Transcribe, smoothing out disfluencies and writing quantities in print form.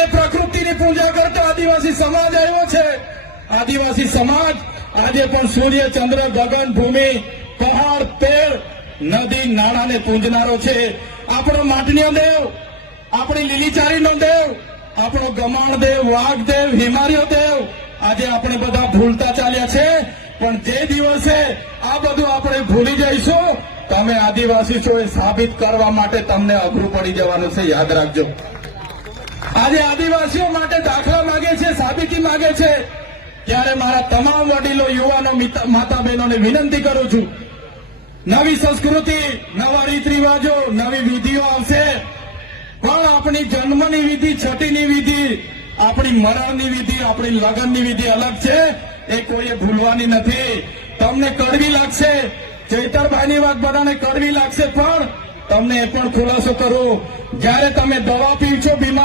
એ પ્રકૃતિની પૂજા કરતો આદિવાસી સમાજ આવ્યો છે. આદિવાસી સમાજ આજે પણ સૂર્ય, ચંદ્ર, ગગન, ભૂમિ, પહાડ, પેડ, નદી, નાળાને પૂજનારો છે. આપણો માટણીયો દેવ, આપણી લીલીચારીનો દેવ, આપણો ગમાણ દેવ, વાઘ દેવ, હિમાલયો દેવ આજે આપણે બધા ભૂલતા ચાલ્યા છે. પણ જે દિવસે આ બધું આપણે ભૂલી જઈશું, તમે આદિવાસી છો એ સાબિત કરવા માટે તમને અઘરું પડી જવાનું છે. યાદ રાખજો. આજે આદિવાસીઓ માટે દાખલા માંગે છે, સાબિતી માંગે છે. ત્યારે મારા તમામ વડીલો, યુવાનો, માતા બહેનોને વિનંતી કરું છું, નવી સંસ્કૃતિ, નવા રીત રિવાજો, નવી વિધિઓ આવશે. પણ આપણી જન્મની વિધિ, છઠ્ઠીની વિધિ, આપણી મરણની વિધિ, આપણી લગ્નની વિધિ અલગ છે. એ કોઈએ ભૂલવાની નથી. તમને કડવી લાગશે, ચૈતરભાઈની વાત બધાને કડવી લાગશે, પણ તમને એ પણ ખુલાસો કરું, જ્યારે તમે દવા પીવશો બીમાર